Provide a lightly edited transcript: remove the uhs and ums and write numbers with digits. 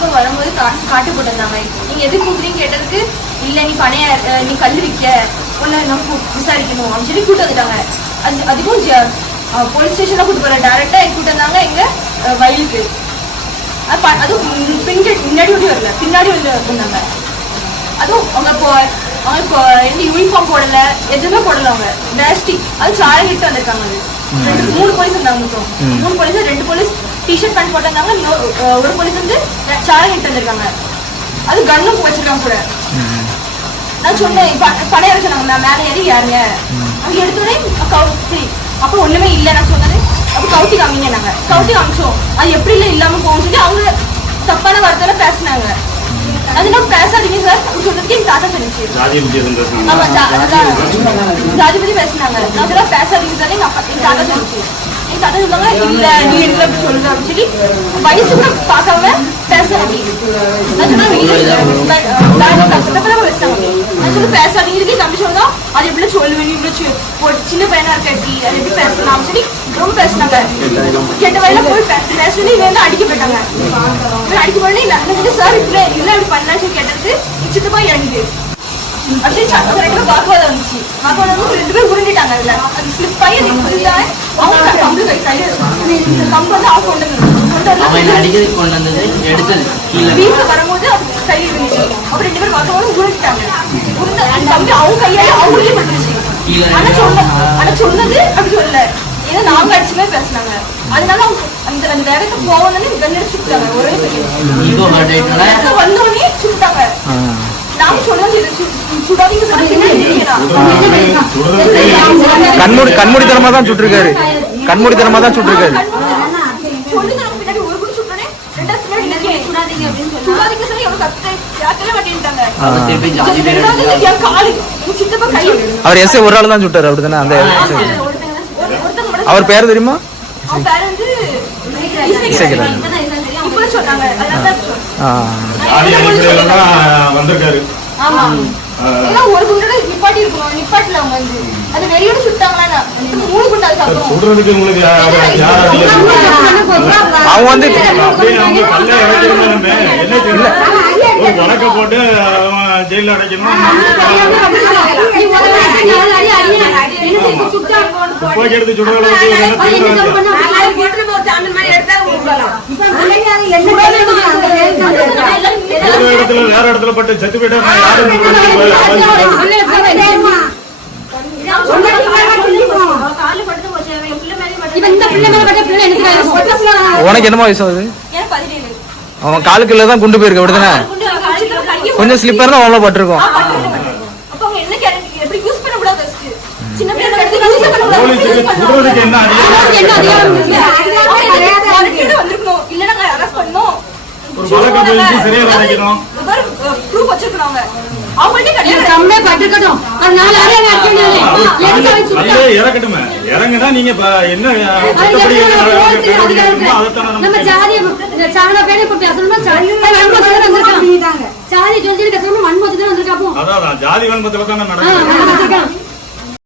Principal வரும்போது காட்டு போட்டிருந்தாங்க. நீங்க எது கூப்பிடுறீங்க கேட்டதுக்கு இல்ல நீ பணைய நீ கல் விற்க உன்னை நம்ம விசாரிக்கணும் அப்படின்னு சொல்லி கூட்டு வந்துட்டாங்க. அதுக்கும் போலீஸ் ஸ்டேஷன்ல கூட்டு போற டைரக்டா கூட்டு வந்தாங்க எங்க வயலுக்கு. அதுவும் முன்னாடி வந்து வரல, பின்னாடி வந்து வந்தாங்க. அதுவும் அவங்க எந்த யூனிஃபார்ம் போடல, எதுவுமே போடல. அவங்க வேஷ்டி அது சாலை கிட்ட வந்திருக்காங்க. 3 போலீஸ் இருந்தாங்க மொத்தம். 3 போலீஸ் 2 போலீஸ் டிஷர்ட் பேண்ட் போட்டிருந்தாங்க, ஒரு போலீஸ் வந்து சாலை கிட்ட வந்திருக்காங்க. அது கன்னும் வச்சிருக்காங்க கூட. நான் சொன்னேன் பணைய சொன்னாங்க, நான் மேலே ஏறி யாருங்க அங்க எடுத்தோடனே சரி அப்ப ஒண்ணுமே இல்லை. நான் சொன்னது அப்ப கவுட்டி காமிங்க. நாங்க கவுட்டி காமிச்சோம். அது எப்படி இல்லை இல்லாம போகும் சொல்லி அவங்க தப்பான வார்த்தையில பேசினாங்க. அது நான் பேசாதீங்க சார் அப்படி சொல்றதுக்கு எங்க தாத்தா சொல்லிச்சு. ஆமா ஜாதி பத்தி பேசினாங்க. நான் அதெல்லாம் பேசாதீங்க சார் எங்க தாத்தா சொல்லிச்சு. எங்க தாத்தா சொல்லுவாங்க இல்ல நீ எங்களை அப்படி சொல்லுங்க அப்படின்னு சொல்லி வயசுக்கு பார்க்காம பேசுறாங்க. நான் சொன்னா பேசுறாங்க. நான் சொல்லி பேசாதீங்க தம்பி சொன்னா அது எப்படி சொல்லுவேன் இவ்வளவு சின்ன பையனா இருக்க எப்படி அது எப்படி பேசலாம் சொல்லி ரொம்ப பேசினாங்க. கெட்ட வயல போய் பேசணும் இவங்க வந்து அடிக்க போயிட்டாங்க. அடிக்க போனே சார் இப்படி இல்லை அப்படி பண்ணலாம் சொல்லி கேட்டதுக்கு சித்தப்பா இறங்குது. அப்படி 2 பேரும் வாக்குவாதம் வந்துச்சு. வாக்குவாதம் வந்து 2 பேரும் உருண்டிட்டாங்க. அதுல அது ஸ்லிப் ஆகி அவங்க கம்பு கையில வச்சு கம்பு வந்து அவங்க கொண்டு வீட்டுல வரும்போது கையில இருந்துச்சு. அப்ப 2 பேரும் வாக்குவாதம் உருண்டிட்டாங்க. கம்பு அவங்க கையால அவங்களுக்கே பட்டுருச்சு. ஆனா சொன்னது அப்படி சொல்லல. ஏன்னா நாங்க அடிச்சுமே பேசினாங்க. அதனால அந்த வேகத்தை போவோம்னு வெள்ளை சுட்டாங்க. ஒரே செகண்ட் வந்தோடனே சுட்டாங்க. நாங்க சொன்னது சுடாதீங்க கண்மூடித்தனமா தான் சுட்டிருக்காரு. கண்மூடித்தனமா தான் சுட்டிருக்காரு. சொல்லுங்க நம்ம பின்னாடி ஒரு குடி சுட்டனே ரெண்டாவது பின்னாடி சுடாதீங்க அப்படின்னு சொன்னா சுடாதீங்க சரி அவங்க கத்தை யாக்கல மாட்டேன்ட்டாங்க. அவர் எஸ் ஒரு ஆள் தான் சுட்டாரு அப்படிதானே? அந்த அவர் பேர் தெரியுமா? அவர் பேர் வந்து இப்ப சொன்னாங்க. வந்திருக்காரு. ஆமா ஏன்னா ஒரு குண்டோட நிப்பாட்டி இருக்கணும். நிப்பாட்டில அவங்க வந்து அது வெறியோட சுட்டாங்களா 3 குண்டு அதுக்கு சொல்றதுக்கு உங்களுக்கு அவங்க வந்து ஒரு வழக்க போட்டு ஜெயில அடைக்கணும். துப்பாக்கி எடுத்து சுடுற இடத்துல வேற இடத்துல பட்டு செத்து போயிட்டா உனக்கு என்னமா வயசு ஆகுது? அவன் காலுக்குள்ள தான் குண்டு போயிருக்கு அப்படிதானே? கொஞ்சம் ஸ்லிப்பர் தான் அவ்வளோ பட்டிருக்கும். இறங்குனா நீங்க என்ன ஜாதி வன்மத்துல தானே நடக்கும்.